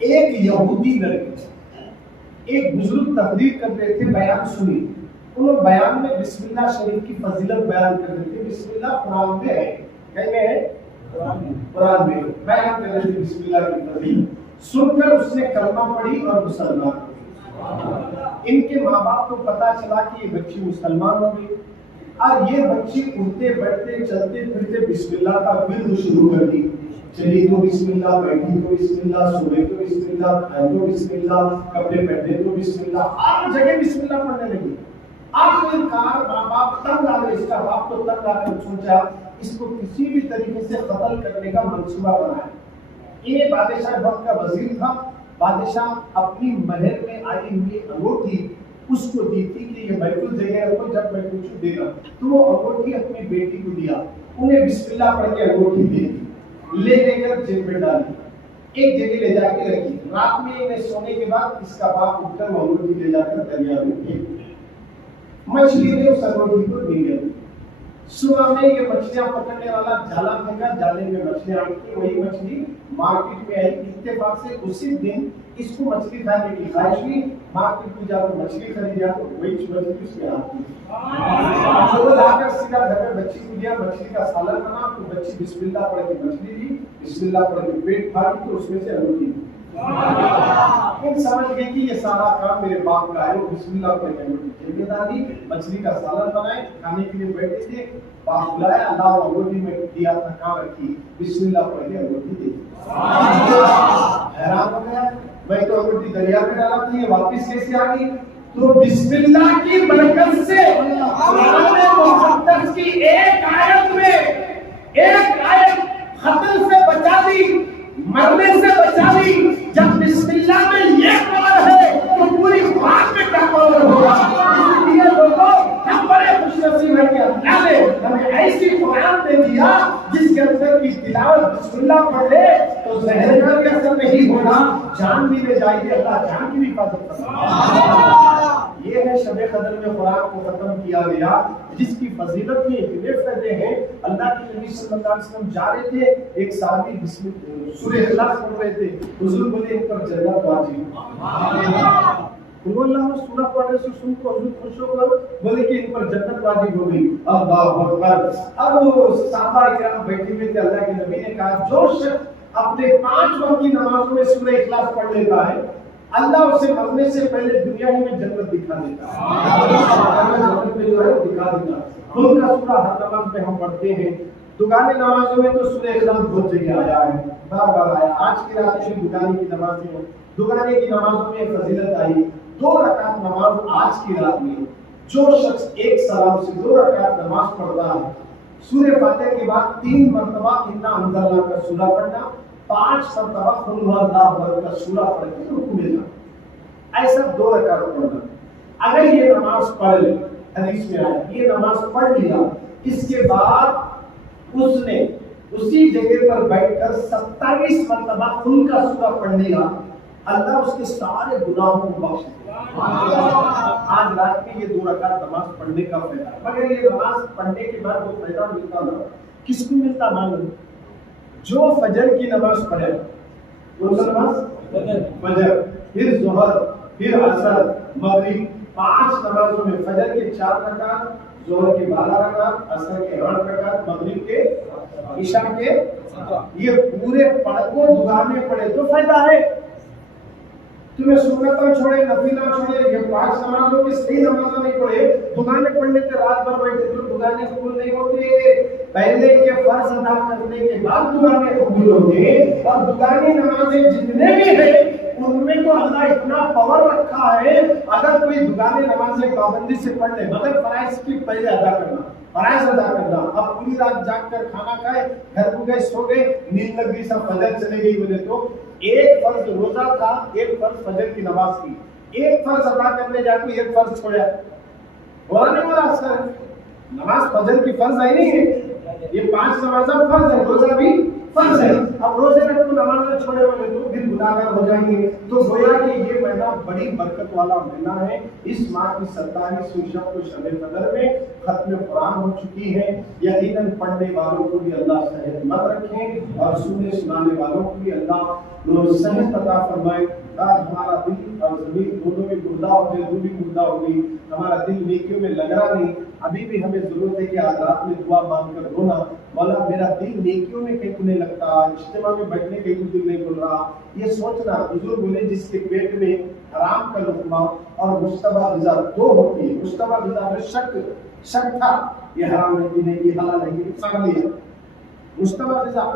ایک یہودی لڑکے ایک بزرگ تقریر کر رہے تھے، بیان سنی. انہوں بیان میں بسم اللہ شریف کی فضیلت بیان کر رہے تھے. بسم اللہ قرآن میں ہے، کہیں میں ہے؟ قرآن میں بیان کر رہے تھے بسم اللہ کی فضیلت. سن کر اس نے کلمہ پڑھی اور مسلمان ہو گئی. ان کے ماں باپ کو پتا چلا کہ یہ بچی مسلمان ہو گئی اور یہ بچی اٹھتے بیٹھتے چلتے پھرتے بسم اللہ کا ورد شروع کر دی. چلی تو بسم اللہ، بیٹھی تو بسم اللہ، سوئے تو بسم اللہ، کھائے تو بسم اللہ، کپڑے پہنے تو بسم اللہ، ہر جگہ بسم اللہ پڑھنے لگی. آخرکار ماں باپ تنگ آ گئے، اس کا باپ تو تنگ آ کر سوچا اس کو کسی بھی طریقے سے قتل کرنے کا منصوبہ بنایا. یہ بادشاہ وقت کا وزیر تھا. بادشاہ اپنی مہر میں آئی ہوئی انگوٹھی اس کو دی تھی کہ یہ محفوظ جگہ رکھو، جب میں پوچھوں دے گا. تو وہ انگوٹھی اپنی بیٹی کو دیا. انہیں بسم اللہ پڑھ کے انگوٹھی دے دی، لے کر جیب میں ڈالی، ایک جگہ لے جا کے رکھی. رات میں انہیں سونے کے بعد اس کا باپ اٹھ کر وہ انگوٹھی لے جا کر دریا میں پھینک دی. مچھلی نے اس انگوٹھی کو نہیں لیا. صبح میں یہ مچھلیاں پکڑنے والا جالا پھینکا، جالے میں مچھلیاں آئی تھی. وہی مچھلی مارکیٹ میں آئی. اتفاق سے اسی دن اس کو مچھلی کھانے کی خواہش ہوئی. مارکیٹ میں جا کر مچھلی خریدا تو وہی مچھلی اس میں آتی. وہ لا کر سیدھا گھر میں بچی کو دیا. مچھلی کا سالن بنا تو بچی بسم اللہ پڑھ کے مچھلی لی، بسم اللہ پڑھ کے پیٹ پھاڑی تو اس میں سے انگوٹھی. ان سمجھ گئی کہ یہ سارا کام میرے باپ کا ہے. وہ بسم اللہ پڑھ کے انگوٹھی ڈالی، مچھلی کا سالن بنائے، کھانے کے لیے بیٹھے تھے. باپ بلایا، اللہ انگوٹھی میں دیا تھا، کہاں رکھی؟ بسم اللہ پڑھ کے انگوٹھی دی. حیران ہو گیا، میں تو انگوٹھی دریا میں ڈالا تھی، یہ واپس کیسے آ گئی؟ تو بسم اللہ کی برکت سے قرآن مقدس کی ایک آیت میں ایک آیت قتل سے بچا دی، مرنے سے بچا دی. جب بسم اللہ میں یہ پاور ہے تو پوری بات میں کیا پاور ہوگا؟ اس لیے لوگوں ہم بڑے خوش نصیب ہیں کہ اللہ نے ہمیں ایسی قرآن دے دیا جس کے اندر کی تلاوت بسم اللہ پڑھ لے تو زہر کا بھی اثر نہیں ہوگا، جان بھی لے جائے گی. اللہ جان کی بھی حفاظت کرے. یہ ہے شب قدر میں قرآن کو ختم کیا گیا جس کی فضیلت میں اتنے فائدے ہیں. اللہ کے نبی صلی اللہ علیہ وسلم جا رہے تھے، ایک صحابی سورہ اخلاص پڑھ رہے تھے. حضور بولے ان پر جنت واجب. اللہ سورہ پڑھنے سے سن کو حضور خوش ہو کر بولے کہ ان پر جنت واجب ہو گئی. اللہ اکبر. اب وہ صحابہ کرام بیٹھے ہوئے تھے. اللہ کے نبی نے کہا جو شخص اپنے 5 وقت کی نمازوں میں سورہ اخلاص پڑھ لیتا ہے اللہ اسے مرنے سے پہلے دنیا ہی میں جنت دکھا دیتا ہے. جنت میں جو ہے دکھا دیتا. خود کا سورہ ہر نماز میں ہم پڑھتے ہیں. دکانے نمازوں میں تو سورہ اخلاص بہت جگہ آیا ہے، بار بار آیا. آج کی رات میں دکانے کی نمازیں ہیں، دکانے کی نمازوں میں فضیلت آئی. 2 رکعت نماز آج کی رات میں جو شخص ایک سلام سے 2 رکعت نماز پڑھتا ہے، سورہ فاتحہ کے بعد 3 مرتبہ انا انزلنا کا سورہ پڑھنا، 5 مرتبہ قل هو اللہ احد کا سورہ پڑھ کے رکوع میں جانا، ایسا 2 رکعت پڑھنا. اگر یہ نماز پڑھ لے، حدیث میں آیا یہ نماز پڑھ لیا، اس کے بعد اس نے اسی جگہ پر بیٹھ کر 27 مرتبہ قل کا سورہ پڑھ لیا، اللہ اس کے سارے گناہوں کو بخش دے. آج رات میں یہ 2 رکعت نماز پڑھنے کا فائدہ. مگر یہ نماز پڑھنے کے بعد وہ فائدہ ملتا نا کس کو ملتا؟ معلوم جو فجر کی نماز پڑھے، کون سی نماز؟ فجر، پھر ظہر، پھر عصر، مغرب، 5 نمازوں میں فجر کے 4 رکعت، ظہر کے 12 رکعت، عصر کے 8 رکعت، مغرب کے، عشاء کے، یہ پورے پڑھ کو دگانے پڑے تو فائدہ ہے. تمہیں سنتاں چھوڑے، نفلہ چھوڑے، یہ 5 نمازوں کی صحیح نمازیں نہیں پڑھے، دگانے پڑھنے کے رات بھر بیٹھے تو دگانے قبول نہیں ہوتے. پہلے کے فرض ادا کرنے کے بعد دگانے قبول ہوتے. اور دگانے نمازیں جتنے بھی ہیں ان میں تو اللہ اتنا پاور رکھا ہے، اگر کوئی دگانے نمازیں پابندی سے پڑھ لے، مگر فرائض کی پہلے ادا کرنا، فرائض ادا کرنا. اب پوری رات جاگ کر کھانا کھائے، گھر کو گئے، سو گئے، نیند لگ گئی، سب فجر چلے گئی بولے تو ایک فرض روزہ تھا، ایک فرض فجر کی نماز کی، ایک فرض ادا کرنے جا کے ایک فرض چھوڑا، ہونے والا اثر. نماز فجر کی فرض آئی نہیں ہے، یہ 5 نمازیں فرض ہے، روزہ بھی فرض ہے. اب روزے رکھ کو نماز نہ چھوڑے والے تو پھر گناہگار ہو جائیں گے. تو گویا کہ یہ مہینہ بڑی برکت والا مہینہ ہے. اس ماہ کی 27ویں شب کو شب قدر میں ختم قرآن ہو چکی ہے. یقیناً پڑھنے والوں کو بھی اللہ صحت مند رکھیں اور سننے سنانے والوں کو بھی اللہ صحت عطا فرمائے. آج ہمارا دل اور زمین دونوں میں مردہ ہو گئے، روح بھی مردہ ہو گئی. ہمارا دل نیکیوں میں لگ رہا نہیں. ابھی بھی ہمیں ضرورت ہے کہ آج رات میں دعا مانگ کر رونا، مولا میرا دل نیکیوں میں کہیں نہیں لگتا، اجتماع میں بیٹھنے کہیں دل نہیں بول رہا. یہ سوچنا حضور بولے جس کے پیٹ میں حرام کا لقمہ اور مشتبہ غذا دو ہوتی ہے. مشتبہ غذا میں شک تھا، یہ حرام ہے کہ نہیں، یہ حلال ہے کہ نقصان لیا. مشتبہ غذا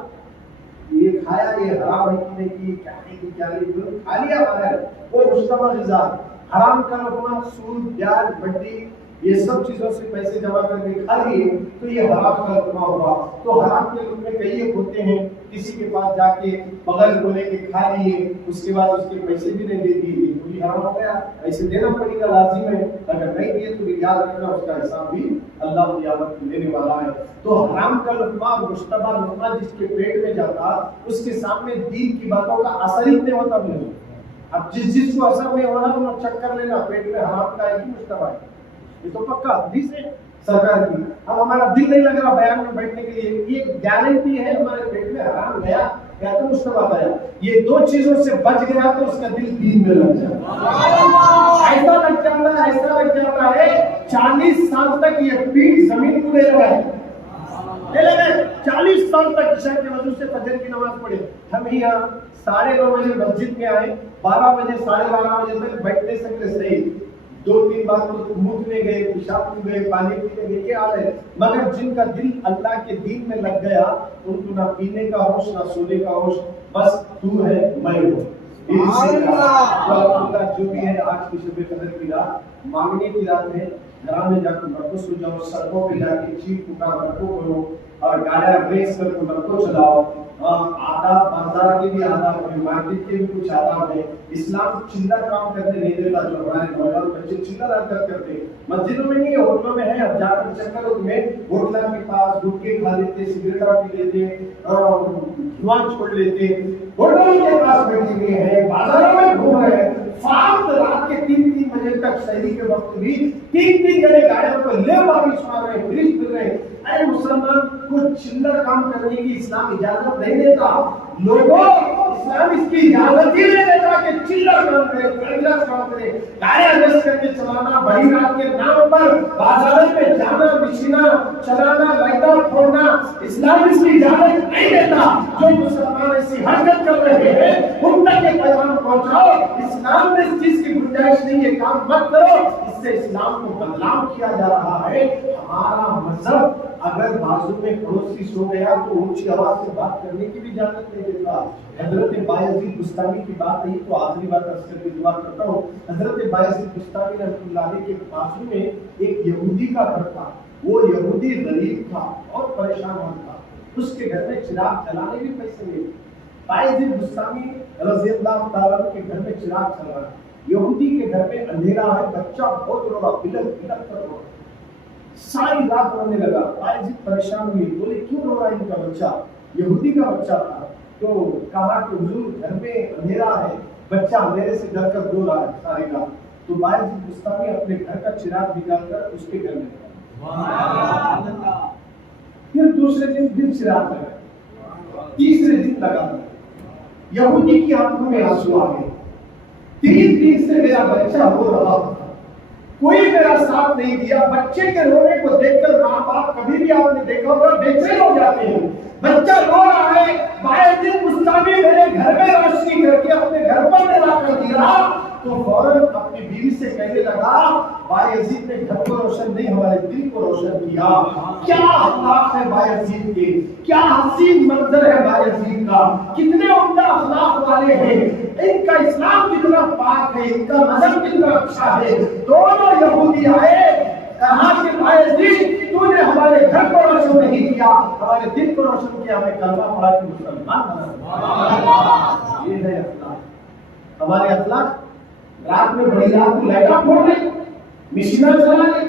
یہ کھایا، یہ حرام ہے کہ نہیں، کیا نہیں کیا نہیں کھا لیا ہے، وہ مشتبہ غذا. حرام کا لقمہ سود بیاج بٹی یہ سب چیزوں سے پیسے جمع کر کے کھا لیے تو یہ حرام کا لقمہ ہوا. تو حرام کے لقمے کئی ایک ہوتے ہیں، کسی کے پاس جا کے بغل کو لے کے کھا لیے، اس کے بعد اس کے پیسے بھی نہیں دے دیے تو بھی حرام ہو گیا. ایسے دینا پڑے گا، لازم ہے. اگر نہیں دیے تو یاد رکھنا اس کا حساب بھی اللہ قیامت میں لینے والا ہے. تو حرام کا لقمہ اور مشتبہ لقمہ جس کے پیٹ میں جاتا اس کے سامنے دین کی باتوں کا اثر ہی نہیں ہوتا. نہیں اب جس کو اثر نہیں ہو رہا تو چیک کر لینا پیٹ میں حرام کا ہے کہ مشتبہ ہے. یہ تو پکا حدیث ہے سرکار کی. اب ہمارا دل نہیں لگ رہا بیان میں بیٹھنے کے لیے، یہ گارنٹی ہے ہمارے پیٹ میں حرام گیا یا تو مشتبہ گیا. یہ دو چیزوں سے بچ گیا تو اس کا دل دین میں لگ جاتا ہے. ایسا لگ جاتا ہے 40 سال تک یہ پیٹ زمین کو لے رہا ہے. 40 سال تک عشاء کے وضو سے فجر کی نماز پڑھے. ہم یہاں 9:30 بجے مسجد میں آئے، 12 بجے 12:30 بجے تک بیٹھ نہیں سکتے. صحیح 2-3 بار تو منہ گئے، پیشاب میں گئے، پانی پینے گئے، یہ حال ہے. مگر جن کا دل اللہ کے دین میں لگ گیا ان کو نہ پینے کا ہوش نہ سونے کا ہوش، بس تو ہے میں ہوں. جو بھی ہے آج کی شب قدر کی رات مانگنے کی رات ہے. گھر میں جا کر مرکز ہو جاؤ، سڑکوں پہ جا کے چیخ پکار مرکو کرو اور گاڑیاں ریس کر کے مرکو چلاؤ. آداب بازار کے بھی آداب ہیں، مارکیٹ کے بھی کچھ آداب ہیں. اسلام چلر کام کرنے نہیں دیتا. جو ہمارے نوجوان بچے چلر حرکت کرتے ہیں مسجدوں میں نہیں ہے، ہوٹلوں میں ہے. اب جا کر چیک کرو تمہیں ہوٹلوں کے پاس گٹکے کھا لیتے، سگریٹا پی لیتے، دھواں چھوڑ لیتے، ہوٹلوں کے پاس بیٹھے ہوئے ہیں، بازاروں میں گھوم رہے ہیں. فات رات کے 3 بجے تک شہری کے وقت بھی 3 جنے گاڑیوں کو لے واپس مار رہے ہیں، برج پھر رہے ہیں. اے مسلمان کو چلر کام کرنے کی اسلام اجازت نہیں دیتا. لوگوں اسلام اس کی اجازت ہی نہیں دیتا کہ چلر کام کرے، کنجر کام کرے، گاڑیاں ریس کر کے چلانا، بڑی رات کے نام پر بازاروں میں جانا، بچھنا، چلانا، لائٹاں پھوڑنا، اسلام اس کی اجازت نہیں دیتا. جو مسلمان ایسی حرکت کر رہے ہیں ان تک یہ پیغام پہنچاؤ اسلام میں اس چیز کی گنجائش نہیں ہے، کام مت کرو. اس سے اسلام کو بدنام کیا جا رہا ہے. ہمارا مذہب اگر بازو میں پڑوسی سو گیا تو اونچی آواز سے بات کرنے کی بھی اجازت نہیں دیتا. حضرت بایزید بستامی کی بات نہیں تو آخری بات عرض کر کے دعا کرتا ہوں. حضرت بایزید بستامی رحمۃ اللہ علیہ کے بازو میں ایک یہودی کا گھر تھا. وہ یہودی غریب تھا اور پریشان تھا. اس کے گھر میں چراغ جلانے بھی پیسے نہیں. بایزید بستامی رضی اللہ تعالیٰ کے گھر میں چراغ چل رہا ہے. یہودی کے گھر میں اندھیرا ہے، بچہ بہت رو رہا، بلک بلک کر رو رہا، ساری رات رونے لگا. بایزید پریشان ہوئی، بولے کیوں رو رہا ہے ان کا بچہ؟ یہودی کا بچہ تھا. تو کہا کہ حضور گھر میں اندھیرا ہے، بچہ اندھیرے سے ڈر کر رو رہا ہے ساری رات. تو بایزید بستامی اپنے گھر کا چراغ نکال کر اس کے گھر میں گیا. پھر دوسرے دن چراغ لگا، تیسرے دن لگا. یہودی کی آنکھوں میں آنسو آ گئے. 3 دن سے میرا بچہ رو رہا تھا، کوئی میرا ساتھ نہیں دیا. بچے کے رونے کو دیکھ کر ماں باپ کبھی بھی آپ نے دیکھا ہوگا بے چین ہو جاتے ہیں. بچہ رو رہا ہے، بایزید بستامی میرے گھر میں روشنی کر کے اپنے گھر پر جلا کر دیا. تو فوراً اپنی بیوی سے کہنے لگا بایزید نے گھر کو روشن نہیں ہمارے دل کو روشن کیا. کیا اخلاق ہے بایزید کے، کیا حسین منظر ہے بایزید کا، کتنے عمدہ اخلاق والے ہیں. ان کا اسلام کتنا پاک ہے، ان کا مذہب کتنا اچھا ہے. دونوں یہودی آئے، کہا کہ بایزید تو نے ہمارے گھر کو روشن نہیں کیا، ہمارے دل کو روشن کیا، ہمیں کلمہ پڑھا کے مسلمان بنا. یہ ہے اخلاق. ہمارے اخلاق رات میں بڑی رات کو لائٹاں پھوڑ لیں، مشینہ چلا لیں،